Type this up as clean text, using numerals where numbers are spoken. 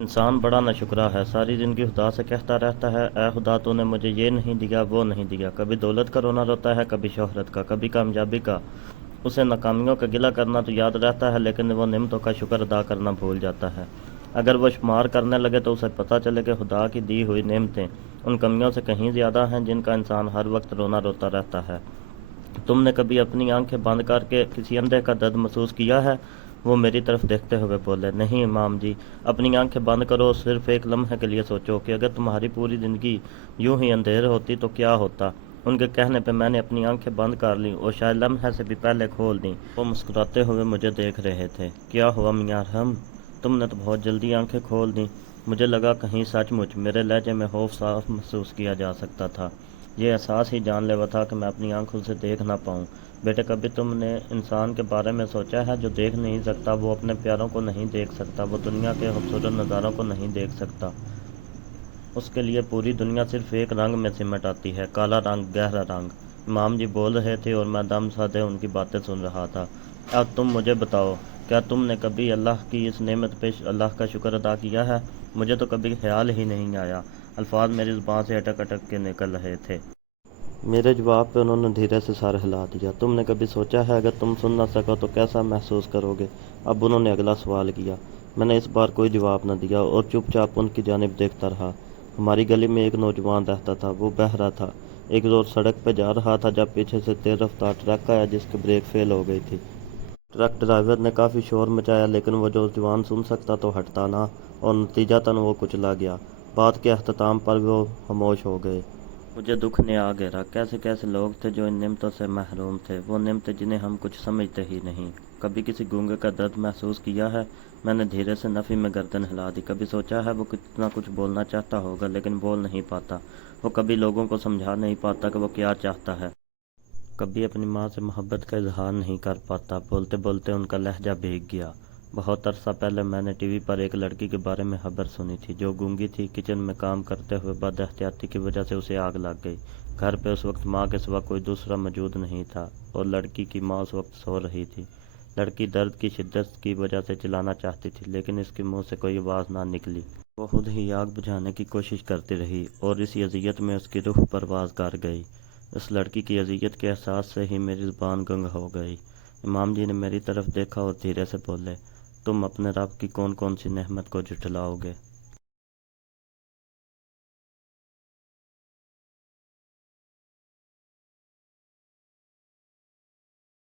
انسان بڑا ناشکرا ہے، ساری زندگی خدا سے کہتا رہتا ہے اے خدا تو نے مجھے یہ نہیں دیا وہ نہیں دیا، کبھی دولت کا رونا روتا ہے، کبھی شہرت کا، کبھی کامیابی کا۔ اسے ناکامیوں کا گلہ کرنا تو یاد رہتا ہے لیکن وہ نعمتوں کا شکر ادا کرنا بھول جاتا ہے۔ اگر وہ شمار کرنے لگے تو اسے پتہ چلے کہ خدا کی دی ہوئی نعمتیں ان کمیوں سے کہیں زیادہ ہیں جن کا انسان ہر وقت رونا روتا رہتا ہے۔ تم نے کبھی اپنی آنکھیں بند کر کے کسی اندھے کا درد محسوس کیا ہے؟ وہ میری طرف دیکھتے ہوئے بولے، نہیں امام جی، اپنی آنکھیں بند کرو، صرف ایک لمحے کے لیے سوچو کہ اگر تمہاری پوری زندگی یوں ہی اندھیر ہوتی تو کیا ہوتا۔ ان کے کہنے پہ میں نے اپنی آنکھیں بند کر لیں اور شاید لمحے سے بھی پہلے کھول دیں۔ وہ مسکراتے ہوئے مجھے دیکھ رہے تھے۔ کیا ہوا میاں رحم، تم نے تو بہت جلدی آنکھیں کھول دیں۔ مجھے لگا کہیں سچ مچ۔ میرے لہجے میں خوف صاف محسوس کیا جا سکتا تھا۔ یہ احساس ہی جان لیوا تھا کہ میں اپنی آنکھوں سے دیکھ نہ پاؤں۔ بیٹے کبھی تم نے انسان کے بارے میں سوچا ہے جو دیکھ نہیں سکتا؟ وہ اپنے پیاروں کو نہیں دیکھ سکتا، وہ دنیا کے خوبصورت نظاروں کو نہیں دیکھ سکتا۔ اس کے لیے پوری دنیا صرف ایک رنگ میں سمٹ آتی ہے، کالا رنگ، گہرا رنگ۔ امام جی بول رہے تھے اور میں دم سادے ان کی باتیں سن رہا تھا۔ اب تم مجھے بتاؤ، کیا تم نے کبھی اللہ کی اس نعمت پہ اللہ کا شکر ادا کیا ہے؟ مجھے تو کبھی خیال ہی نہیں آیا۔ الفاظ میری زبان سے اٹک اٹک کے نکل رہے تھے۔ میرے جواب پہ انہوں نے دھیرے سے سر ہلا دیا۔ تم نے کبھی سوچا ہے اگر تم سن نہ سکو تو کیسا محسوس کرو گے؟ اب انہوں نے اگلا سوال کیا۔ میں نے اس بار کوئی جواب نہ دیا اور چپ چاپ ان کی جانب دیکھتا رہا۔ ہماری گلی میں ایک نوجوان رہتا تھا، وہ بہرا تھا۔ ایک روز سڑک پہ جا رہا تھا جب پیچھے سے تیز رفتار ٹرک آیا جس کی بریک فیل ہو گئی تھی۔ ٹرک ڈرائیور نے کافی شور مچایا لیکن وہ نوجوان سن سکتا تو ہٹتا نہ اور نتیجتاً وہ کچلا گیا۔ بات کے اختتام پر وہ خاموش ہو گئے۔ مجھے دکھ نے آ گھیرا۔ کیسے کیسے لوگ تھے جو ان نعمتوں سے محروم تھے، وہ نعمتیں جنہیں ہم کچھ سمجھتے ہی نہیں۔ کبھی کسی گونگے کا درد محسوس کیا ہے؟ میں نے دھیرے سے نفی میں گردن ہلا دی۔ کبھی سوچا ہے وہ کتنا کچھ بولنا چاہتا ہوگا لیکن بول نہیں پاتا؟ وہ کبھی لوگوں کو سمجھا نہیں پاتا کہ وہ کیا چاہتا ہے؟ کبھی اپنی ماں سے محبت کا اظہار نہیں کر پاتا؟ بولتے بولتے ان کا لہجہ بھیگ گیا۔ بہت عرصہ پہلے میں نے ٹی وی پر ایک لڑکی کے بارے میں خبر سنی تھی جو گونگی تھی۔ کچن میں کام کرتے ہوئے بد احتیاطی کی وجہ سے اسے آگ لگ گئی۔ گھر پہ اس وقت ماں کے سوا کوئی دوسرا موجود نہیں تھا اور لڑکی کی ماں اس وقت سو رہی تھی۔ لڑکی درد کی شدت کی وجہ سے چلانا چاہتی تھی لیکن اس کے منہ سے کوئی آواز نہ نکلی۔ وہ خود ہی آگ بجھانے کی کوشش کرتی رہی اور اسی اذیت میں اس کی روح پرواز کر گئی۔ اس لڑکی کی اذیت کے احساس سے ہی میری زبان گنگ ہو گئی۔ امام جی نے میری طرف دیکھا اور دھیرے سے بولے، تم اپنے رب کی کون کون سی نعمت کو جھٹلاؤ گے؟